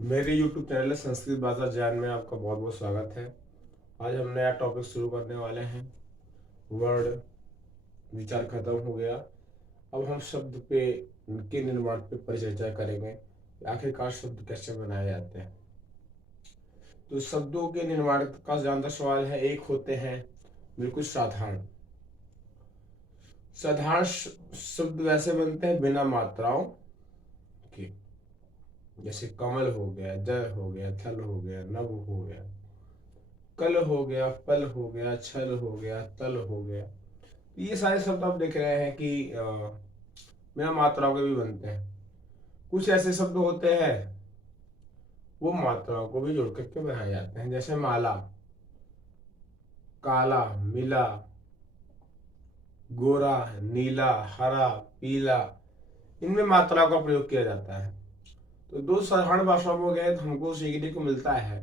मेरे YouTube channel Sanskrit भाषा ज्ञान में आपका बहुत बहुत स्वागत है। आज हम नया टॉपिक शुरू करने वाले हैं। वर्ड विचार खत्म हो गया। अब हम शब्द पे के निर्माण पे परिचर्चा करेंगे। आखिरकार शब्द कैसे बनाए जाते हैं। तो शब्दों के निर्माण का जानता सवाल है। एक होते हैं बिल्कुल साधारण साधारण शब्द वैसे बनते हैं बिना मात्राओं के। जैसे कमल हो गया, जय हो गया, थल हो गया, नभ हो गया, कल हो गया, पल हो गया, छल हो गया, तल हो गया। तो ये सारे शब्द आप देख रहे हैं कि बिना मात्राओं के भी बनते हैं। कुछ ऐसे शब्द होते हैं वो मात्राओं को भी जोड़ करके बनाए जाते हैं। जैसे माला, काला, मिला, गोरा, नीला, हरा, पीला, इनमें मात्राओं का प्रयोग किया जाता है। तो दो साधारण भाषाओं में गए तो हमको सीखने को मिलता है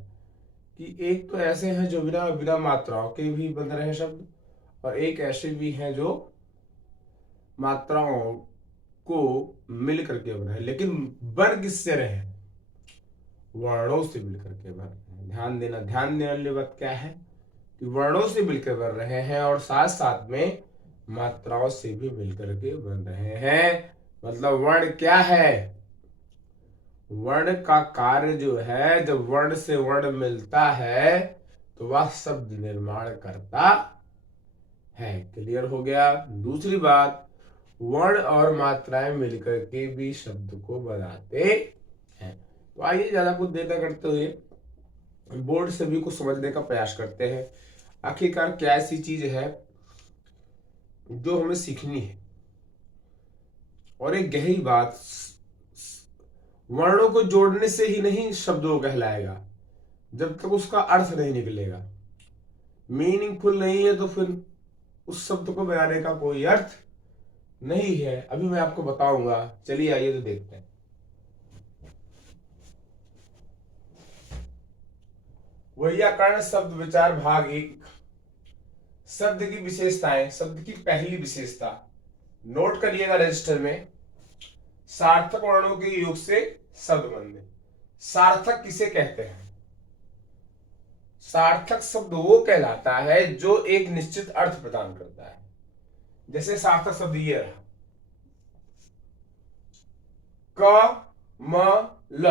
कि एक तो ऐसे हैं जो बिना बिना मात्राओं के भी बन रहे हैं शब्द, और एक ऐसे भी हैं जो मात्राओं को मिल करके बने, लेकिन बन किससे रहे? वर्णों से मिल करके बन रहे हैं। ध्यान देने वाली बात क्या है कि वर्णों से मिलकर बन रहे हैं और साथ साथ में मात्राओं से भी मिलकर के बन रहे हैं। मतलब वर्ण क्या है? वर्ण का कार्य जो है, जब वर्ण से वर्ण मिलता है तो वह शब्द निर्माण करता है। क्लियर हो गया? दूसरी बात, वर्ण और मात्राएं मिलकर के भी शब्द को बनाते हैं। तो आइए ज्यादा कुछ देर न करते हुए बोर्ड से भी कुछ समझने का प्रयास करते हैं। आखिरकार क्या ऐसी चीज है जो हमें सीखनी है। और एक गहरी बात, वर्णों को जोड़ने से ही नहीं शब्दों कहलाएगा जब तक उसका अर्थ नहीं निकलेगा। मीनिंगफुल नहीं है तो फिर उस शब्द को बनाने का कोई अर्थ नहीं है। अभी मैं आपको बताऊंगा। चलिए आइए तो देखते हैं। वैयाकरण शब्द विचार भाग 1। शब्द की विशेषताएं। शब्द की पहली विशेषता नोट करिएगा रजिस्टर में। सार्थक वर्णों के योग से शब्द बनने। सार्थक किसे कहते हैं? सार्थक शब्द वो कहलाता है जो एक निश्चित अर्थ प्रदान करता है। जैसे सार्थक शब्द ये रहा, क म ल।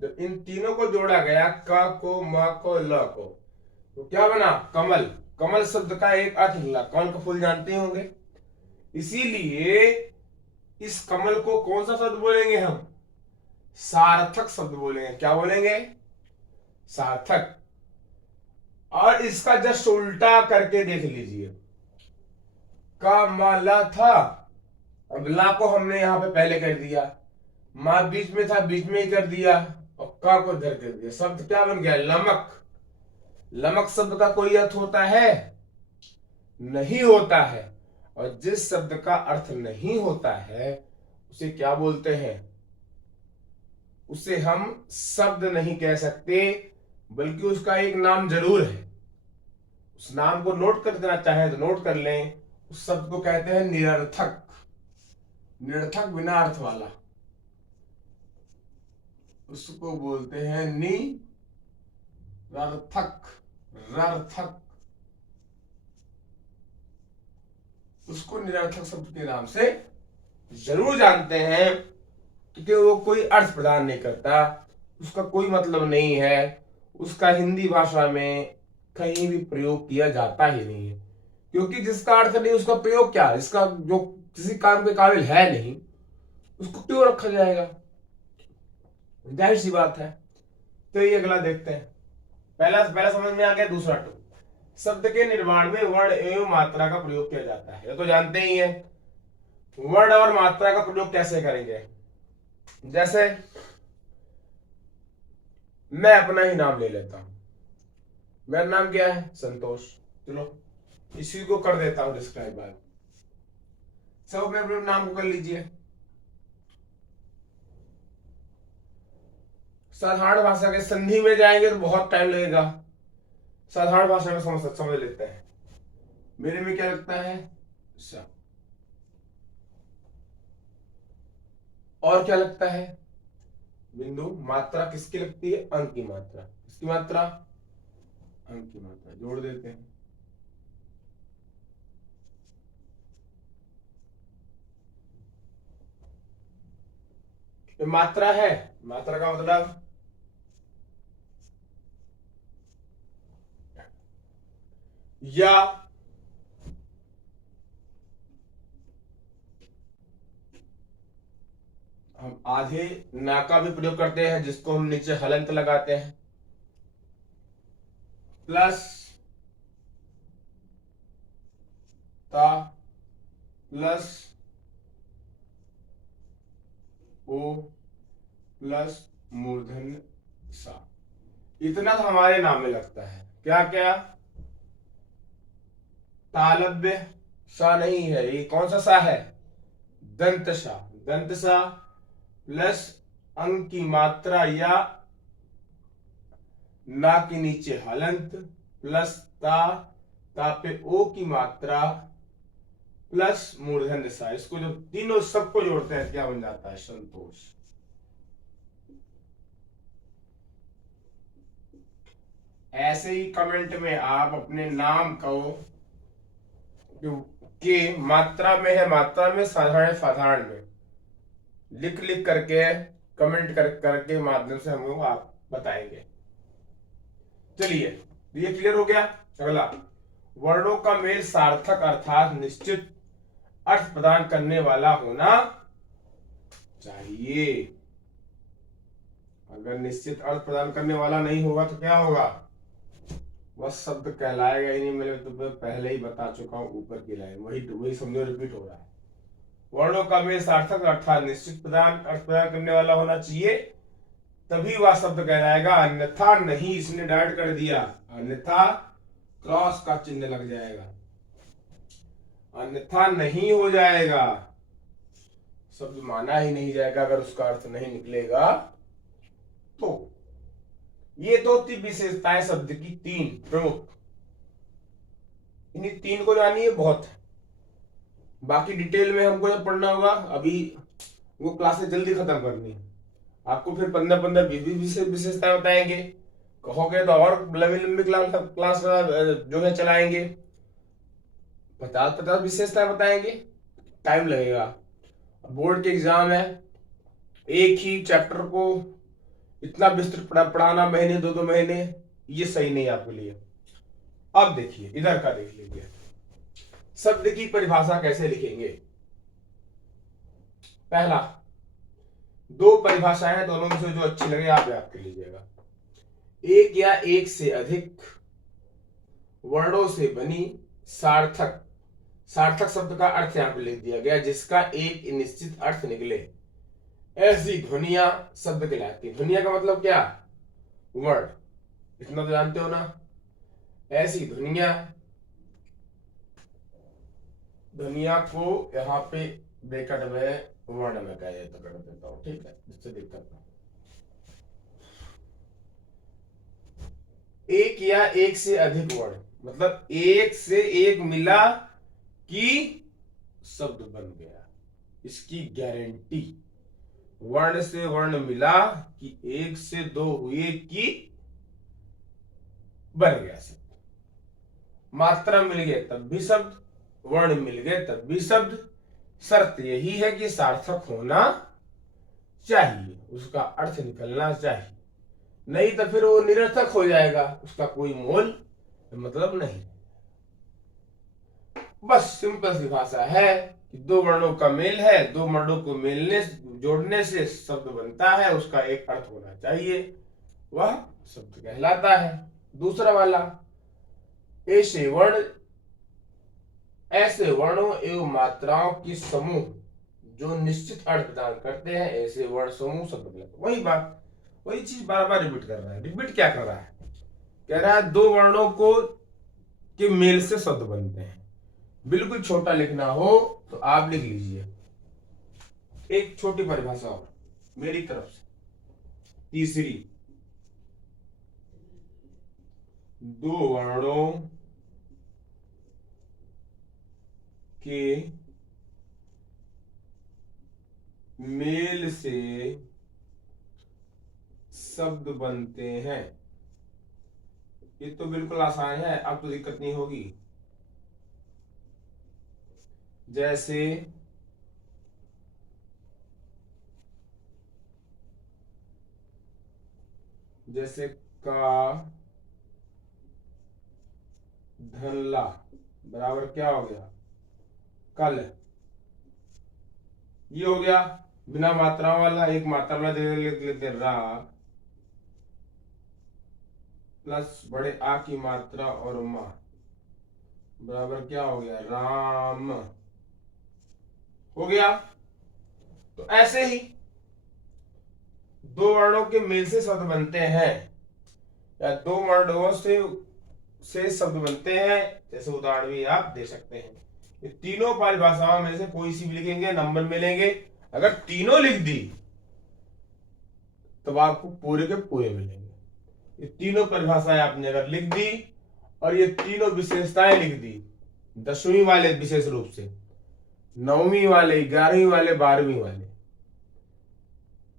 जब इन तीनों को जोड़ा गया, क को, म को, ल को, तो क्या बना? कमल। कमल शब्द का एक अर्थ निकला। कमल का फूल जानते होंगे। इसीलिए इस कमल को कौन सा शब्द बोलेंगे हम? सार्थक शब्द बोलेंगे। क्या बोलेंगे? सार्थक। और इसका जस्ट उल्टा करके देख लीजिए। का माला था, अब ला को हमने यहां पे पहले कर दिया, मा बीच में था, बीच में ही कर दिया, और का को इधर कर दिया। शब्द क्या बन गया? लमक। लमक शब्द का कोई अर्थ होता है? नहीं होता है। और जिस शब्द का अर्थ नहीं होता है उसे क्या बोलते हैं? उसे हम शब्द नहीं कह सकते, बल्कि उसका एक नाम जरूर है। उस नाम को नोट कर देना चाहे तो नोट कर लें। उस शब्द को कहते हैं निरर्थक। निरर्थक, बिना अर्थ वाला, उसको बोलते हैं निरर्थक। रर्थक, उसको निरर्थक शब्द के नाम से जरूर जानते हैं क्योंकि वो कोई अर्थ प्रदान नहीं करता, उसका कोई मतलब नहीं है, उसका हिंदी भाषा में कहीं भी प्रयोग किया जाता ही नहीं है। क्योंकि जिसका अर्थ नहीं उसका प्रयोग क्या? इसका जो किसी काम के काबिल है नहीं, उसको क्यों रखा जाएगा? जाहिर सी बात है। तो ये अगला देखते हैं। पहला पहला समझ में आ गया। दूसरा टू, शब्द के निर्माण में वर्ण एवं मात्रा का प्रयोग किया जाता है। ये तो जानते ही हैं। वर्ण और मात्रा का प्रयोग कैसे करेंगे? जैसे मैं अपना ही नाम ले लेता हूं। मेरा नाम क्या है? संतोष। चलो इसी को कर देता हूं डिस्क्राइब बाय। सब अपने अपने नाम को कर लीजिए। साधारण भाषा के संधि में जाएंगे तो बहुत टाइम लगेगा। साधारण भाषा में समझ लेते हैं। मेरे में क्या लगता है? स। और क्या लगता है? बिंदु। मात्रा किसकी लगती है? अंक की मात्रा। किसकी मात्रा? अंक की मात्रा। जोड़ देते हैं। ये मात्रा है। मात्रा का मतलब या हम आधे ना का भी प्रयोग करते हैं, जिसको हम नीचे हलंत लगाते हैं, प्लस ता प्लस ओ प्लस मूर्धन्य सा। इतना तो हमारे नाम में लगता है। क्या क्या? तालव्य सा नहीं है, ये कौन सा सा है? दंत सा। दंत सा प्लस अंक की मात्रा या ना के नीचे हलंत प्लस ता पे ओ की मात्रा प्लस मूर्धन्य सा। इसको जो तीनों सबको जोड़ते हैं क्या बन जाता है? संतोष। ऐसे ही कमेंट में आप अपने नाम को जो के मात्रा में है, मात्रा में, साधारण साधारण में लिख लिख करके कमेंट करके माध्यम से हम लोग आप बताएंगे। चलिए, ये क्लियर हो गया। अगला, वर्णों का मेल सार्थक अर्थात निश्चित अर्थ प्रदान करने वाला होना चाहिए। अगर निश्चित अर्थ प्रदान करने वाला नहीं होगा तो क्या होगा? वह शब्द कहलाएगा ही नहीं। मैंने तो पहले ही बता चुका हूं, ऊपर की लाइन वही समझो, रिपीट हो रहा है। वर्णों का मेल सार्थक अर्थात निश्चित अर्थ प्रदान करने वाला होना चाहिए, तभी वह शब्द कहलाएगा। अन्यथा नहीं। इसने डायरेक्ट कर दिया, अन्यथा क्रॉस का चिन्ह लग जाएगा, अन्यथा नहीं हो जाएगा, शब्द माना ही नहीं जाएगा अगर उसका अर्थ नहीं निकलेगा तो। ये दो तीन विशेषताएं शब्द की, तीन प्रमुख, इन्हीं तीन को जानिए बहुत है। बाकी डिटेल में हमको जब पढ़ना होगा, अभी वो क्लासेस जल्दी खत्म करनी है। आपको फिर 15-15 20 विशेषताएं बताएंगे। कहोगे तो और लंबी लंबी क्लास जो है चलाएंगे। 50-50 विशेषताएं बताएंगे, टाइम लगेगा। बोर्ड के एग्जाम है, एक ही चैप्टर को इतना विस्तृत पढ़ाना, महीने 2-2 महीने, ये सही नहीं आपके लिए। अब देखिए, इधर का देख लीजिए, शब्द की परिभाषा कैसे लिखेंगे। पहला, दो परिभाषाएं हैं, दोनों में से जो अच्छी लगे आप याद कर लीजिएगा। एक या एक से अधिक वर्णों से बनी सार्थक, सार्थक शब्द का अर्थ यहां पर लिख दिया गया, जिसका एक निश्चित अर्थ निकले, ऐसी ध्वनिया शब्द कहलाती। ध्वनिया का मतलब क्या? वर्ड। इतना तो जानते हो ना। ऐसी ध्वनिया, ध्वनिया को यहाँ पे ब्रैकेट में वर्ण में कह तो कर देता हूं, ठीक है, जिससे दिक्कत ना। एक या एक से अधिक वर्ण, मतलब एक से एक मिला कि शब्द बन गया, इसकी गारंटी। वर्ण से वर्ण मिला कि एक से दो हुए कि बन गया शब्द। मात्रा मिल गए तब भी शब्द, वर्ण मिल गए तब भी शब्द। शर्त यही है कि सार्थक होना चाहिए, उसका अर्थ निकलना चाहिए, नहीं तो फिर वो निरर्थक हो जाएगा, उसका कोई मोल मतलब नहीं। बस सिंपल सी भाषा है कि दो वर्णों का मेल है, दो वर्णों को मिलने जोड़ने से शब्द बनता है, उसका एक अर्थ होना चाहिए, वह शब्द कहलाता है। दूसरा वाला, ऐसे वर्ण, ऐसे वर्णों एवं मात्राओं की समूह जो निश्चित अर्थ प्रदान करते हैं, ऐसे वर्ण समूह शब्द कहलाते। वही बात, वही चीज बार बार रिपीट कर रहा है। रिपीट क्या कर रहा है? कह रहा है दो वर्णों को के मेल से शब्द बनते हैं। बिल्कुल छोटा लिखना हो तो आप लिख लीजिए, एक छोटी परिभाषा और मेरी तरफ से। तीसरी, दो वर्णों के मेल से शब्द बनते हैं। ये तो बिल्कुल आसान है, अब तो दिक्कत नहीं होगी। जैसे जैसे का धनला बराबर क्या हो गया, कल। ये हो गया बिना मात्रा वाला, एक मात्रा वाला लिख लेते रा प्लस बड़े आ की मात्रा और मा बराबर क्या हो गया, राम। हो गया। तो ऐसे ही दो वर्णों के मेल से शब्द बनते हैं, या दो वर्णों से शब्द बनते हैं। जैसे उदाहरण भी आप दे सकते हैं। ये तीनों परिभाषाओं में से कोई सी भी लिखेंगे, नंबर मिलेंगे। अगर तीनों लिख दी तो आपको पूरे के पूरे मिलेंगे। ये तीनों परिभाषाएं आपने अगर लिख दी और ये तीनों विशेषताएं लिख दी, 10वीं वाले विशेष रूप से, 9वीं वाले, 11वीं वाले, 12वीं वाले,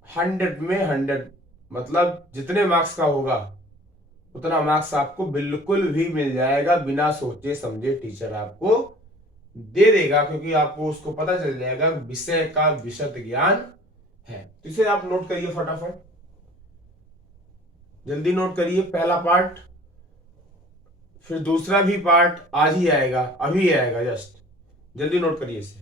100 में 100, मतलब जितने मार्क्स का होगा उतना मार्क्स आपको बिल्कुल भी मिल जाएगा। बिना सोचे समझे टीचर आपको दे देगा, क्योंकि आपको उसको पता चल जाएगा विषय का विशद ज्ञान है। तो इसे आप नोट करिए फटाफट, जल्दी नोट करिए। पहला पार्ट, फिर दूसरा भी पार्ट आज ही आएगा, अभी आएगा, जस्ट जल्दी नोट करिए इसे।